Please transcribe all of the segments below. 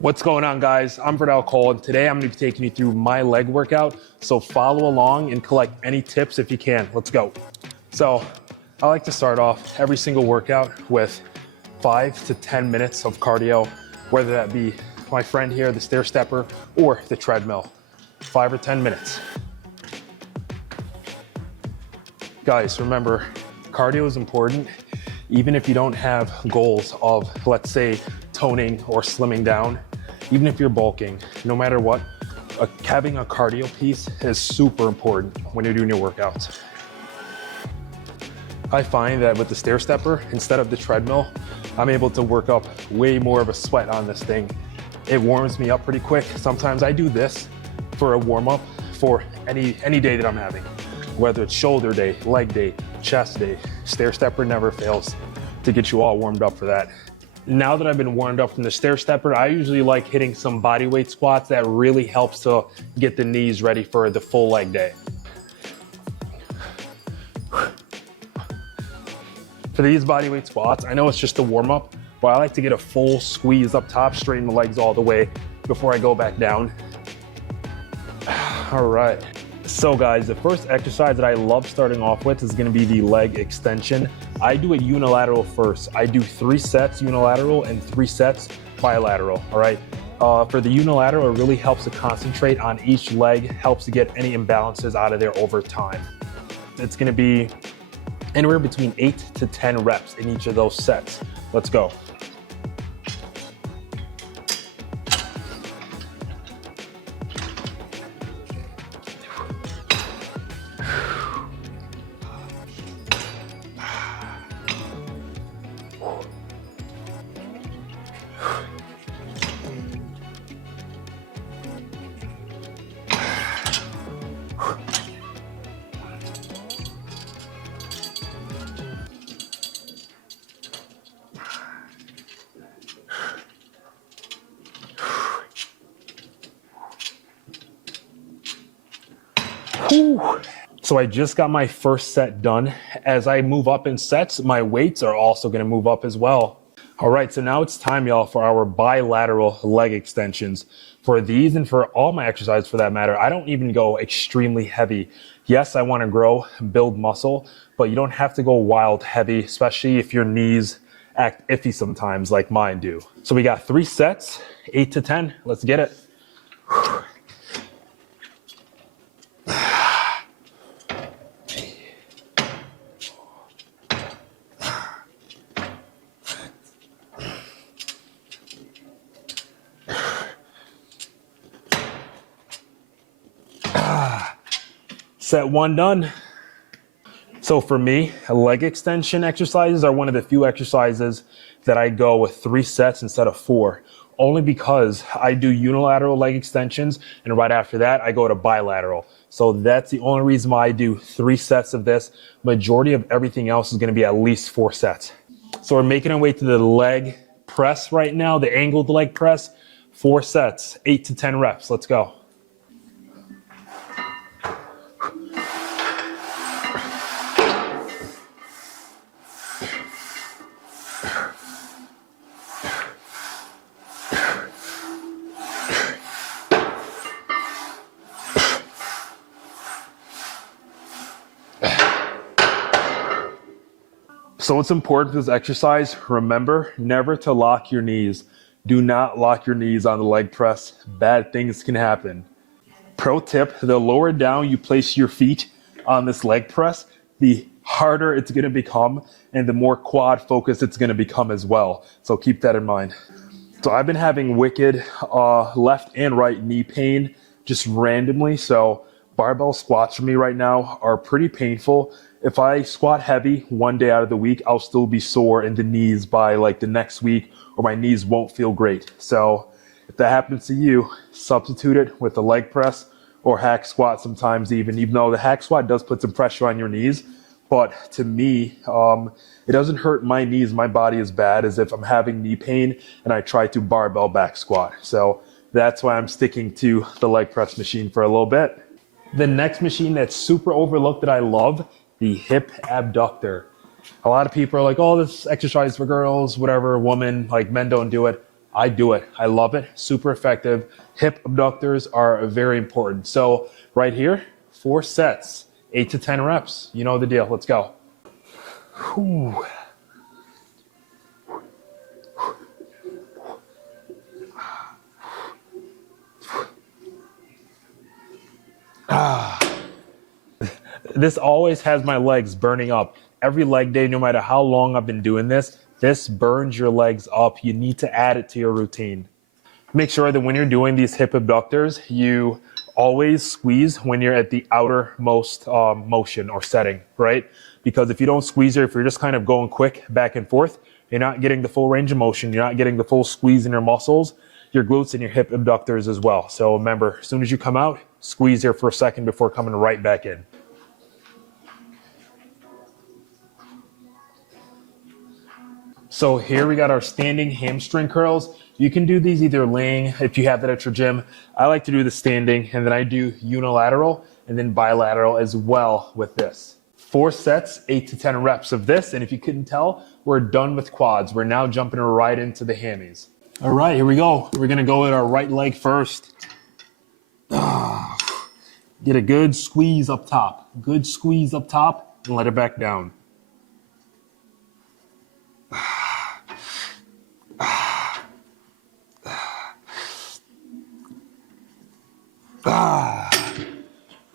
What's going on, guys? I'm Verdell Cole, and today I'm going to be taking you through my leg workout. So follow along and collect any tips if you can. Let's go. So I like to start off every single workout with 5 to 10 minutes of cardio, whether that be my friend here, the stair stepper, or the treadmill. 5 or 10 minutes. Guys, remember, cardio is important. Even if you don't have goals of, let's say, toning or slimming down, even if you're bulking, no matter what, having a cardio piece is super important when you're doing your workouts. I find that with the stair stepper, instead of the treadmill, I'm able to work up way more of a sweat on this thing. It warms me up pretty quick. Sometimes I do this for a warm up for any day that I'm having, whether it's shoulder day, leg day, chest day. Stair stepper never fails to get you all warmed up for that. Now that I've been warmed up from the stair stepper, I usually like hitting some bodyweight squats. That really helps to get the knees ready for the full leg day. For these bodyweight squats, I know it's just a warm up, but I like to get a full squeeze up top, straighten the legs all the way before I go back down. All right. So guys, the first exercise that I love starting off with is gonna be the leg extension. I do it unilateral first. I do 3 sets unilateral and 3 sets bilateral, all right? For the unilateral, it really helps to concentrate on each leg, helps to get any imbalances out of there over time. It's gonna be anywhere between 8 to 10 reps in each of those sets. Let's go. Whew. So I just got my first set done. As I move up in sets, my weights are also gonna move up as well. All right, so now it's time, y'all, for our bilateral leg extensions. For these and for all my exercises for that matter, I don't even go extremely heavy. Yes, I wanna grow, build muscle, but you don't have to go wild heavy, especially if your knees act iffy sometimes like mine do. So we got 3 sets, 8 to 10, let's get it. Set 1 done. So for me, leg extension exercises are one of the few exercises that I go with 3 sets instead of 4, only because I do unilateral leg extensions and right after that I go to bilateral. So that's the only reason why I do 3 sets of this. Majority of everything else is gonna be at least 4 sets. So we're making our way to the leg press right now, the angled leg press, 4 sets, 8 to 10 reps, let's go. So what's important with this exercise, remember never to lock your knees. Do not lock your knees on the leg press. Bad things can happen. Pro tip, the lower down you place your feet on this leg press, the harder it's gonna become and the more quad focused it's gonna become as well. So keep that in mind. So I've been having wicked left and right knee pain just randomly. So barbell squats for me right now are pretty painful. If I squat heavy 1 day out of the week, I'll still be sore in the knees by like the next week, or my knees won't feel great. So if that happens to you, substitute it with a leg press or hack squat sometimes even though the hack squat does put some pressure on your knees. But to me, it doesn't hurt my knees, my body as bad as if I'm having knee pain and I try to barbell back squat. So that's why I'm sticking to the leg press machine for a little bit. The next machine that's super overlooked that I love, the hip abductor. A lot of people are like, oh, this exercise for girls, whatever, women, like men don't do it. I do it. I love it. Super effective. Hip abductors are very important. So right here, 4 sets, 8 to 10 reps. You know the deal. Let's go. Whew. This always has my legs burning up. Every leg day, no matter how long I've been doing this, this burns your legs up. You need to add it to your routine. Make sure that when you're doing these hip abductors, you always squeeze when you're at the outermost motion or setting, right? Because if you don't squeeze it, if you're just kind of going quick back and forth, you're not getting the full range of motion. You're not getting the full squeeze in your muscles, your glutes, and your hip abductors as well. So remember, as soon as you come out, squeeze here for a second before coming right back in. So here we got our standing hamstring curls. You can do these either laying if you have that at your gym. I like to do the standing, and then I do unilateral and then bilateral as well with this. 4 sets, 8 to 10 reps of this. And if you couldn't tell, we're done with quads. We're now jumping right into the hammies. All right, here we go. We're gonna go with our right leg first. Get a good squeeze up top. Good squeeze up top and let it back down.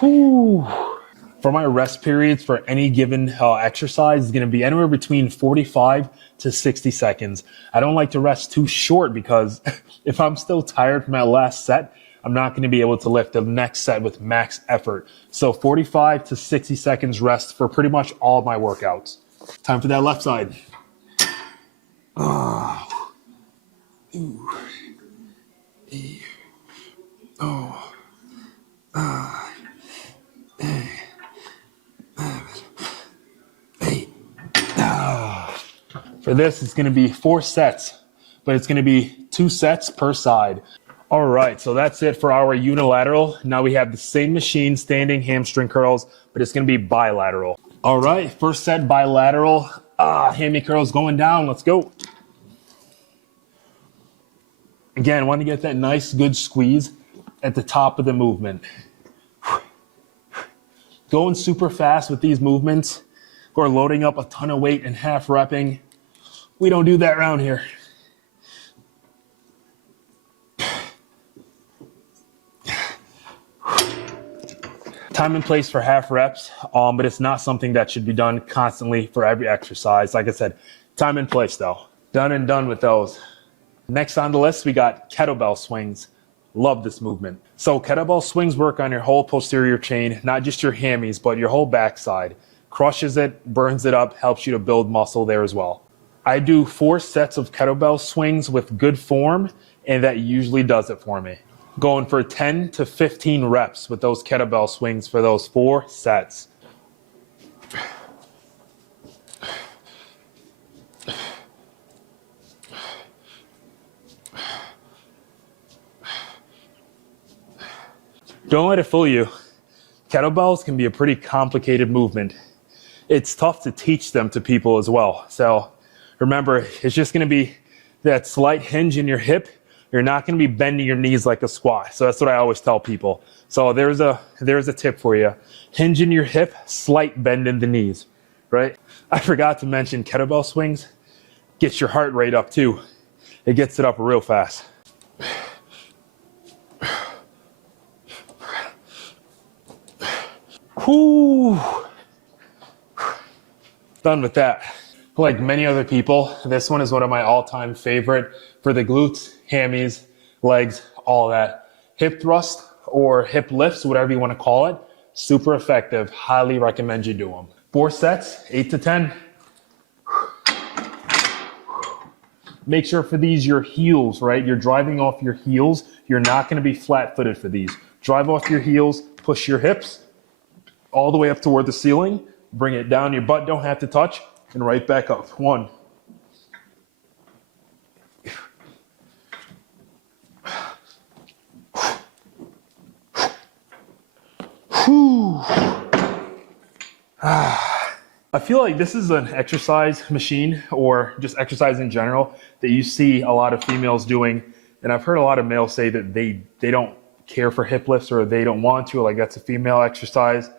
Whew. For my rest periods for any given exercise is going to be anywhere between 45 to 60 seconds. I don't like to rest too short because if I'm still tired from my last set, I'm not going to be able to lift the next set with max effort. So 45 to 60 seconds rest for pretty much all of my workouts. Time for that left side. Oh. Ooh. Oh. For this, it's going to be 4 sets, but it's going to be 2 sets per side. All right, so that's it for our unilateral. Now we have the same machine, standing hamstring curls, but it's going to be bilateral. All right, first set bilateral. Hammy curls going down. Let's go. Again, want to get that nice, good squeeze at the top of the movement. Going super fast with these movements or loading up a ton of weight and half repping. We don't do that around here. Time and place for half reps, but it's not something that should be done constantly for every exercise. Like I said, time and place though. Done and done with those. Next on the list, we got kettlebell swings. Love this movement. So kettlebell swings work on your whole posterior chain, not just your hammies, but your whole backside. Crushes it, burns it up, helps you to build muscle there as well. I do 4 sets of kettlebell swings with good form, and that usually does it for me. Going for 10 to 15 reps with those kettlebell swings for those 4 sets. Don't let it fool you. Kettlebells can be a pretty complicated movement. It's tough to teach them to people as well. So remember, it's just going to be that slight hinge in your hip. You're not going to be bending your knees like a squat. So that's what I always tell people. So there's a tip for you. Hinge in your hip, slight bend in the knees, right? I forgot to mention kettlebell swings gets your heart rate up too. It gets it up real fast. Whew. Done with that. Like many other people, this one is one of my all-time favorite for the glutes, hammies, legs, all that. Hip thrust or hip lifts, whatever you want to call it, super effective. Highly recommend you do them. 4 sets, 8 to 10. Make sure for these, your heels, right? You're driving off your heels. You're not going to be flat-footed for these. Drive off your heels, push your hips all the way up toward the ceiling. Bring it down. Your butt don't have to touch. And right back up. 1. Whew. I feel like this is an exercise machine or just exercise in general that you see a lot of females doing. And I've heard a lot of males say that they don't care for hip lifts or they don't want to, like that's a female exercise.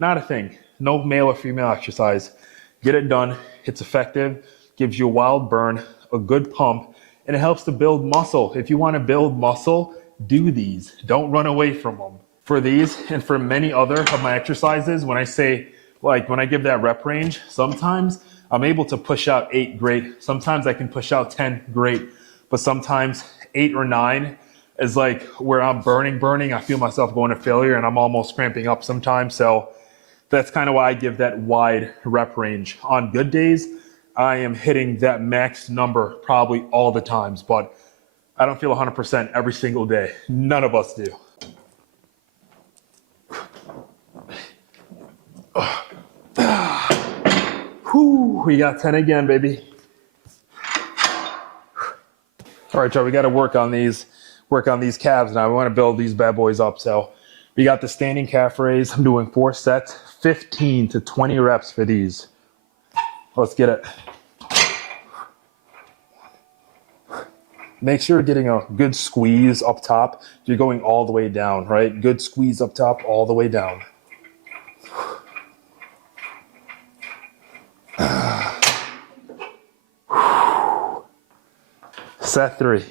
Not a thing. No male or female exercise. Get it done. It's effective, gives you a wild burn, a good pump, and it helps to build muscle. If you want to build muscle, do these. Don't run away from them. For these and for many other of my exercises, when I give that rep range, sometimes I'm able to push out 8, great. Sometimes I can push out 10, great. But sometimes 8 or 9 is like where I'm burning. I feel myself going to failure and I'm almost cramping up sometimes. So that's kind of why I give that wide rep range. On good days, I am hitting that max number probably all the times, but I don't feel 100% every single day. None of us do. Whew, we got 10 again, baby. All right, y'all, we got to work on these calves now. We want to build these bad boys up. So we got the standing calf raise. I'm doing 4 sets, 15 to 20 reps for these. Let's get it. Make sure you're getting a good squeeze up top. You're going all the way down, right? Good squeeze up top, all the way down. Set 3.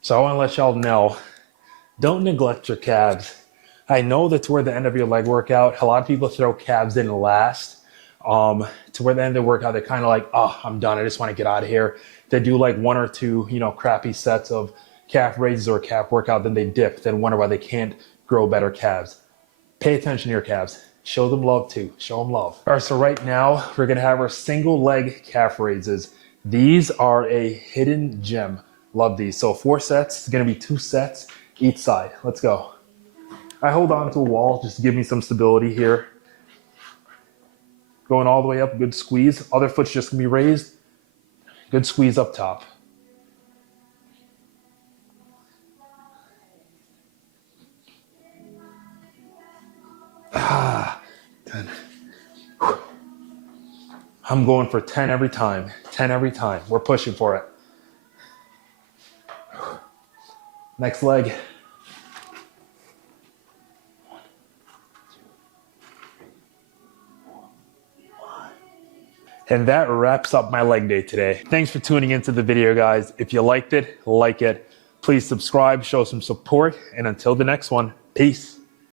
So I want to let y'all know, don't neglect your calves. I know that toward the end of your leg workout, a lot of people throw calves in last. Toward the end of the workout, they're kind of like, oh, I'm done. I just want to get out of here. They do like 1 or 2, crappy sets of calf raises or calf workout, then they dip, then wonder why they can't grow better calves. Pay attention to your calves. Show them love too. Show them love. All right, so right now we're gonna have our single leg calf raises. These are a hidden gem. Love these. So 4 sets. It's gonna be 2 sets each side. Let's go. I hold on to a wall just to give me some stability here. Going all the way up, good squeeze. Other foot's just gonna be raised. Good squeeze up top. Ah, 10. I'm going for 10 every time. 10 every time. We're pushing for it. Next leg. 1, 2, 3, 4, 5. And that wraps up my leg day today. Thanks for tuning into the video, guys. If you liked it, like it. Please subscribe, show some support, and until the next one, peace.